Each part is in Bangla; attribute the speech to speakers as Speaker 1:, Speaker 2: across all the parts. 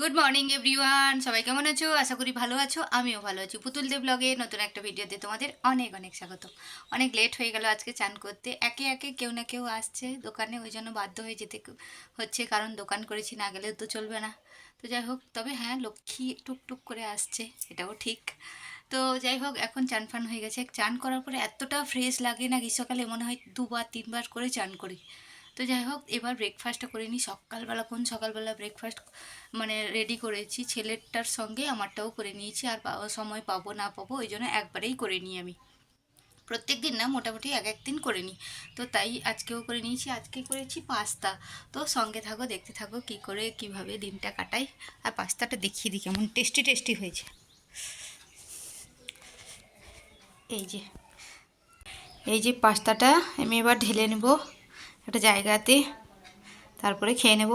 Speaker 1: গুড মর্নিং এভরিওয়ান সবাই কেমন আছো? আশা করি ভালো আছো। আমিও ভালো আছি। পুতুল দেব ব্লগে নতুন একটা ভিডিওতে তোমাদের অনেক অনেক স্বাগত। অনেক লেট হয়ে গেল আজকে চান করতে। একে একে কেউ না কেউ আসছে দোকানে, ওই জন্য বাধ্য হয়ে যেতে হচ্ছে, কারণ দোকান করেছি, না গেলেও তো চলবে না। তো যাই হোক, তবে হ্যাঁ লক্ষ্মী টুকটুক করে আসছে, এটাও ঠিক। তো যাই হোক, এখন চান ফান হয়ে গেছে। চান করার পরে এতটা ফ্রেশ লাগে না, গ্রীষ্মকালে মনে হয় দুবার, তিনবার করে চান করি। তো যাই হোক, এবার ব্রেকফাস্টটা করে নিই সকালবেলা কোন সকালবেলা ব্রেকফাস্ট মানে রেডি করেছি ছেলেরটার সঙ্গে আমারটাও করে নিয়েছি। আর সময় পাবো না পাবো, ওই জন্য একবারেই করে নিই আমি। প্রত্যেক দিন না, মোটামুটি এক এক দিন করে নিই তো তাই আজকেও করে নিয়েছি, আজকে করেছি পাস্তা। তো সঙ্গে থাকো, দেখতে থাকো কি করে, কীভাবে দিনটা কাটাই। আর পাস্তাটা দেখিয়ে দিই, কেমন টেস্টি টেস্টি হয়েছে। এই যে এই যে পাস্তাটা আমি এবার ঢেলে নেব। একটা জায়গাতে। তারপরে খেয়ে নেব।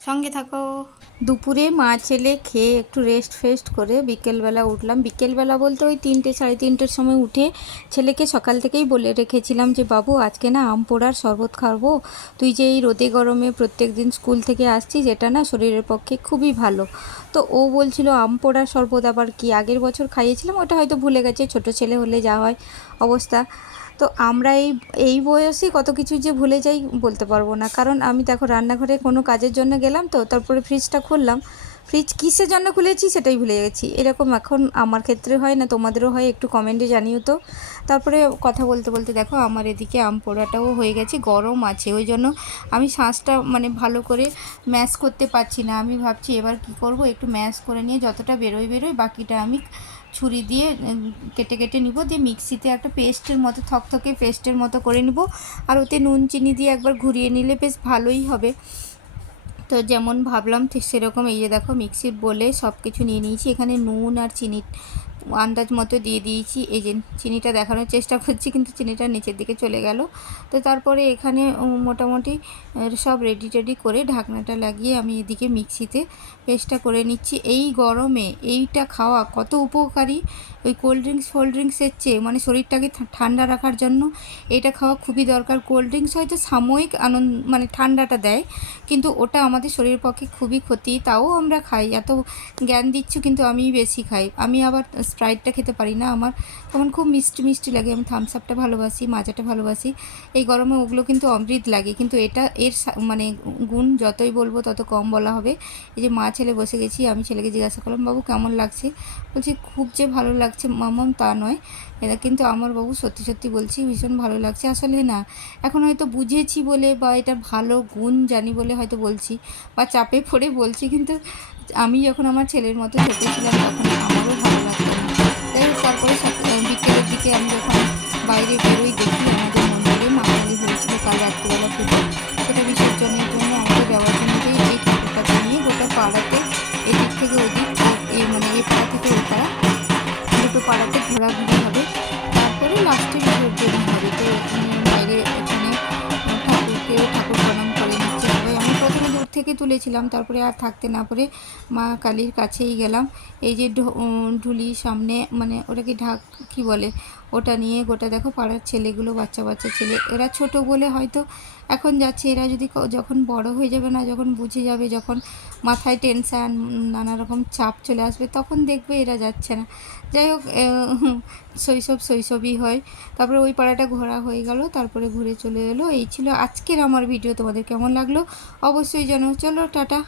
Speaker 1: সঙ্গে থাকো। দুপুরে মা ছেলে খেয়ে একটু রেস্ট ফেস্ট করে বিকেলবেলা উঠলাম। বিকেলবেলা বলতে ওই তিনটে, সাড়ে তিনটের সময় উঠে ছেলেকে সকাল থেকেই বলে রেখেছিলাম যে, বাবু, আজকে না আম পোড়ার শরবত খাব। তুই যে এই রোদে গরমে প্রত্যেক দিন স্কুল থেকে আসছিস, এটা না শরীরের পক্ষে খুবই ভালো। তো ও বলছিল, আম পোড়ার শরবত আবার কি? আগের বছর খাইয়েছিলাম, ওটা হয়তো ভুলে গেছে, ছোট ছেলে হলে যা হয় অবস্থা। তো আমরা এই এই বয়সে কত কিছু যে ভুলে যাই বলতে পারব না। কারণ আমি দেখো রান্নাঘরে কোনো কাজের জন্য গেলাম তো, তারপরে ফ্রিজটা খুললাম। ফ্রিজ কিসের জন্য খুলেছি সেটাই ভুলে গেছি। এরকম এখন আমার ক্ষেত্রে হয় না, তোমাদেরও হয়, একটু কমেন্টে জানিও তো। তারপরে কথা বলতে বলতে দেখো আমার এদিকে আম পোড়াটাও হয়ে গেছে, গরম আছে। ওই জন্য আমি শ্বাসটা মানে ভালো করে ম্যাশ করতে পারছি না। আমি ভাবছি এবার কি করব? একটু ম্যাশ করে নিয়ে যতটা বেরোয় বেরোয় বাকিটা আমি ছুরি দিয়ে কেটে কেটে নিব। দিয়ে মিক্সিতে একটা পেস্টের মতো, থকথকে পেস্টের মতো করে নিব। আর ওতে নুন, চিনি দিয়ে একবার ঘুরিয়ে নিলে বেশ ভালোই হবে। তো যেমন ভাবলাম ঠিক সেরকম এই যে দেখো মিক্সির বলে সব কিছু নিয়ে নিয়েছি। এখানে নুন আর চিনি আন্দাজ মতো দিয়ে দিয়েছি। এই যে চিনিটা দেখানোর চেষ্টা করছি, কিন্তু চিনিটা নিচের দিকে চলে গেল। তো তারপরে এখানে মোটামুটি সব রেডি টেডি করে ঢাকনাটা লাগিয়ে আমি এদিকে মিক্সিতে পেস্টটা করে নিচ্ছি। এই গরমে এইটা খাওয়া কত উপকারী। ওই কোল্ড ড্রিঙ্কস ফোল্ড ড্রিঙ্কসের চেয়ে মানে শরীরটাকে ঠান্ডা রাখার জন্য এটা খাওয়া খুবই দরকার। কোল্ড ড্রিঙ্কস হয়তো সাময়িক আনন্দ মানে ঠান্ডাটা দেয়, কিন্তু ওটা আমাদের শরীরের পক্ষে খুবই ক্ষতি। তাও আমরা খাই। এত জ্ঞান দিচ্ছ, কিন্তু আমি বেশি খাই। আমি আবার স্প্রাইটটা খেতে পারি না আমার। তখন খুব মিষ্টি মিষ্টি লাগে, আমি থামস আপটা ভালোবাসি, মাজাটা ভালোবাসি। এই গরমে ওগুলো কিন্তু অমৃত লাগে, কিন্তু এটা এর মানে গুণ যতই বলব তত কম বলা হবে। এই যে মা ছেলে বসে গেছি, আমি ছেলেকে জিজ্ঞাসা করলাম, বাবু, কেমন লাগছে? বলছি, খুব যে ভালো লাগছে, মামন, তা নয়। এটা কিন্তু আমার বাবু, সত্যি সত্যি বলছি, ভীষণ ভালো লাগছে। আসলে না, এখন হয়তো বুঝেছি বলে বা এটা ভালো গুণ জানি বলে হয়তো বলছি বা চাপে পড়ে বলছি, কিন্তু আমি যখন আমার ছেলের মতো ছোটো ছিলাম, তখন আমারও ভালো লাগতো। তারপরে বিকেলের দিকে আমি যখন বাইরে বেরোই, দেখি আমাদের মন্দিরে মাকালি হয়েছিল কাল রাত্রিবেলা পুজো। সেটা বিসর্জনের জন্য আমাদের ব্যবহার অনুযায়ী এই ঠাকুরটাকে নিয়ে গোটা পাড়াতে, এদিক থেকে ওদিক এই মানে এই পাড়া থেকে ওই পাড়া, দুটো পাড়াতে ঘোরাঘুরি হবে। তারপরে লাস্টে বিসর্জন তুলেছিলাম, তারপরে আর থাকতে না পারে মা কালীর কাছেই গেলাম। এই যে ঢুলি সামনে মানে ওটাকে ঢাক কি বলে? ওটা নিয়ে গোটা দেখো পাড়ার ছেলেগুলো, বাচ্চা বাচ্চা ছেলে, এরা ছোট বলে হয়তো এখন যাচ্ছে, এরা যদি যখন বড় হয়ে যাবে না, যখন বুঝে যাবে, যখন মাথায় টেনশান নানা রকম চাপ চলে আসবে, তখন দেখবে এরা যাচ্ছে না। যাই হোক শৈশব শৈশবই হয়। তারপরে ওই পাড়াটা ঘোরা হয়ে গেল, তারপরে ঘুরে চলে এলো। এই ছিল আজকের আমার ভিডিও তোমাদের কেমন লাগল? অবশ্যই জানো। চলো, টাটা।